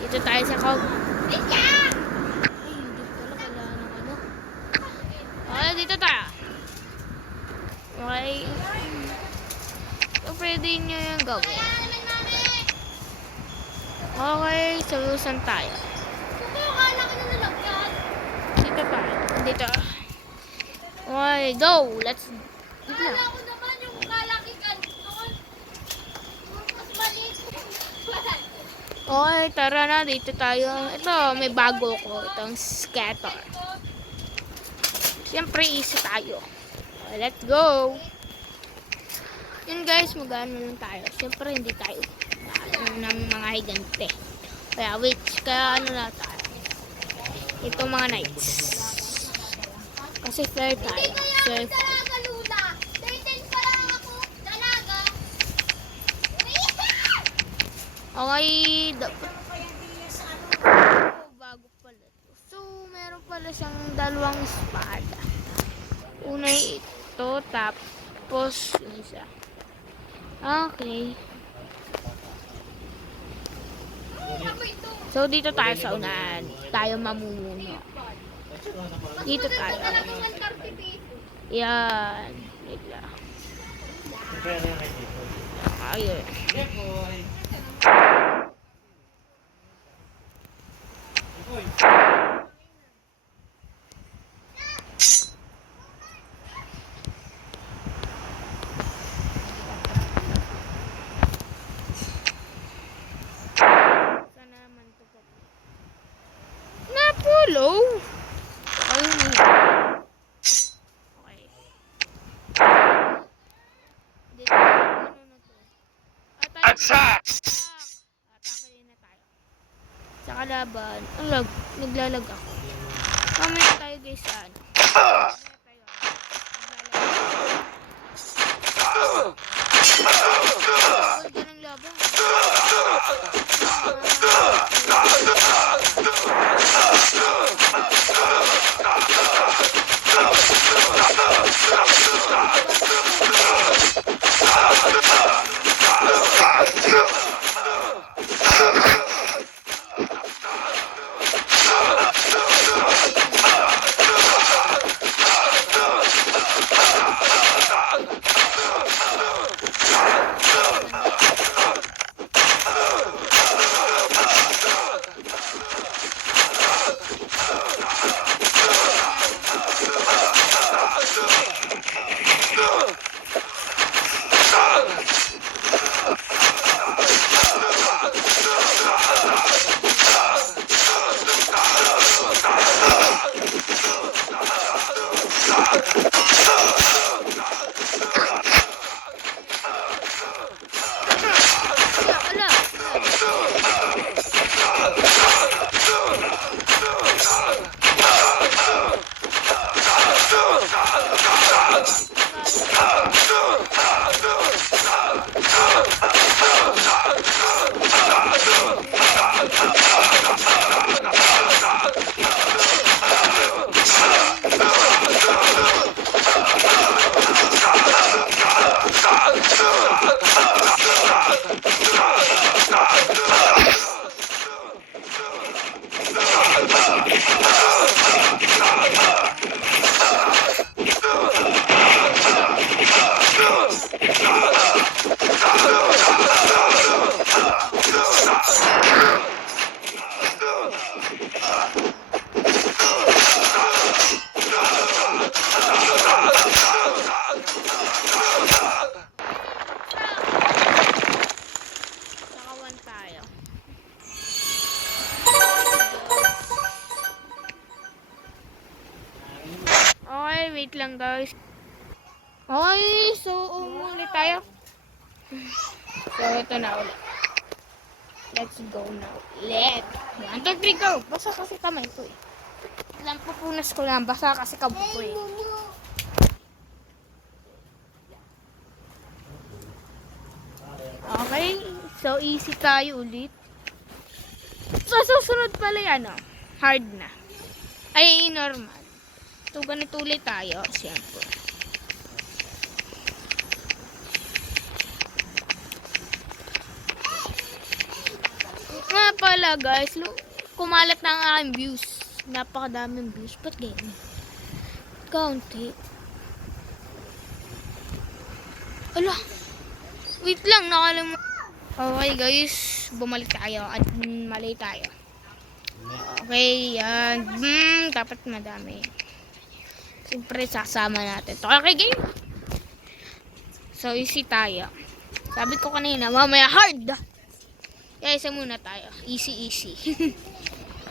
Dito tayo sa Cog. Ay, hindi pala wala ng ano. Okay, dito tayo. Okay. So, pwede nyo yung gawin. Okay, so saan tayo? Dito tayo. Dito. Okay, go. Let's go. Kala ko naman yung kalaki ka doon. Mas maliit. Okay, tara na. Dito tayo. Ito, may bago ko. Itong scatter. Siyempre, easy tayo. Okay, let's go. Yun guys, mag-ano lang tayo. Siyempre, hindi tayo ng mga higante. Kaya wait, kaya ano na tayo. Itong mga knights. Kasi fair tayo. Fair fight. Dalaga, Luna. 13 pa lang ako. Dalaga. Okay, dapat. Bago pala to. So, meron pala siyang dalawang espada. Una ito, tapos yung isa. Okay. So, dito tayo sa unahan. Tayo mamumuno. Dito tayo. Yan. Wait lang. Ayun. Sana naman ito pa. Napulo! Ayun. Okay. Dito. Ano na to? Attack! Atake na tayo. Sa kalaban. Ang lag. Naglalag ako. Mamaya tayo guys sa ano. Mamaya tayo. Naglalag. Ganda ng laban. Nakawan tayo. Okay, wait lang guys. Okay, so ulit tayo. So, ito na ulit. Let's go now. 1, 2, 3, go! Basa kasi kamay ko eh. Lang pupunas ko lang. Basa kasi kabo ko eh. Okay, so easy tayo ulit. So, susunod pala yan, oh. Hard na. Ay, normal. So, ganito ulit tayo. Siyempre. Nga pala pala guys, kumalat na ang aking views. Napakadaming views. Ba't ganyan? Kaunti. Ala. Wait lang, nakalimutan. Okay guys, bumalik tayo at mali tayo. Okay, yan. Dapat madami. Siyempre, sasama natin. Okay, game. So, easy tayo. Sabi ko kanina, mamaya hard. Kaya isa muna tayo. Easy.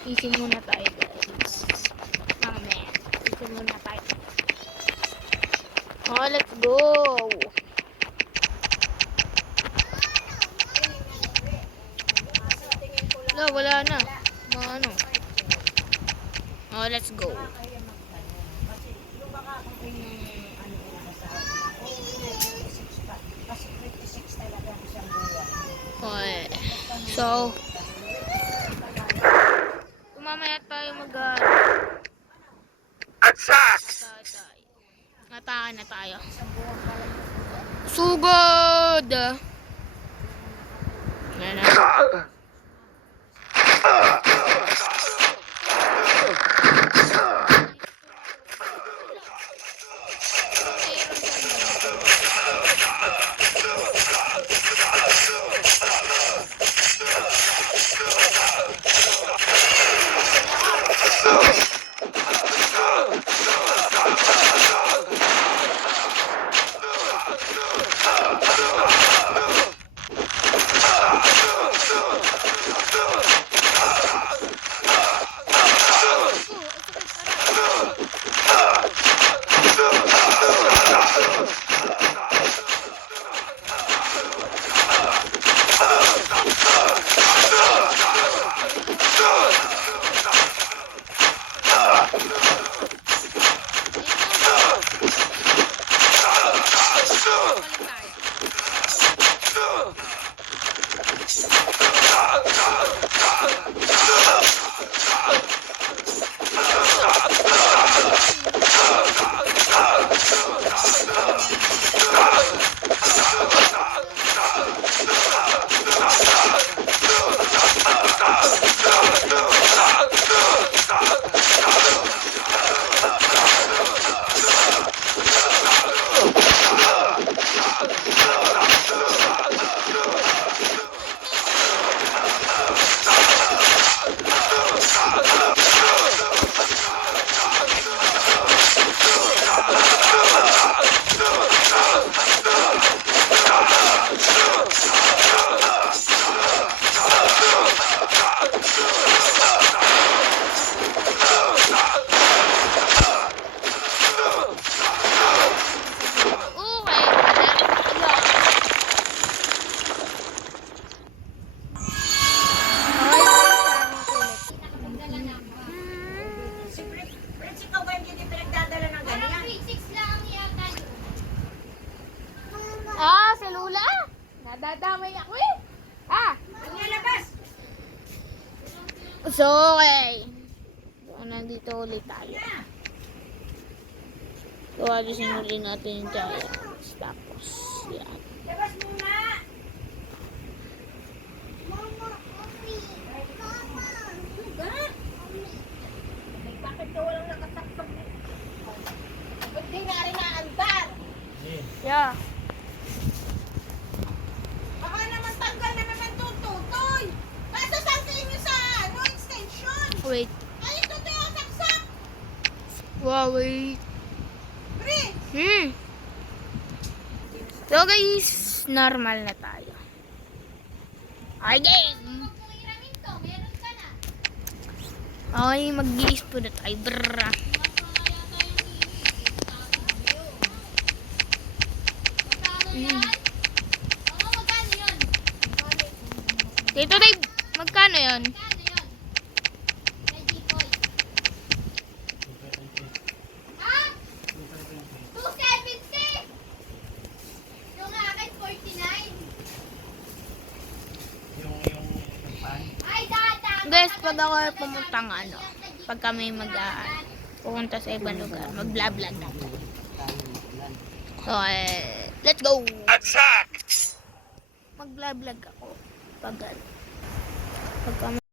Easy muna tayo, guys. Mamaya. Easy muna tayo. Oh, let's go. Wala na. Ano? Oh, let's go. Okay. So, mamaya tayo attack! Atake na tayo. Sugod! Yan na. Nadadamay ako eh. So, okay. So, nandito ulit tayo. So, alisin ulit natin yung giants. Tapos, yan. Labas muna! Bakit ka walang nakasaksak? Ba't di nga rin naandar? Yeah. Baka naman tanggal na naman tututoy. Kaso sangkain nyo sa extension. Wait. Ay, ito yung saksak. Wow, wait. Pre! So guys, normal na tayo. Okay. Okay, mag-giis po na tayo. Brrrr. Dito Dave, magkano yun? Guys, pag ako ay pumuntang pag kami pupunta sa ibang lugar, mag-vlog na. So, let's go! Attack! Mag-vlog ako pag kami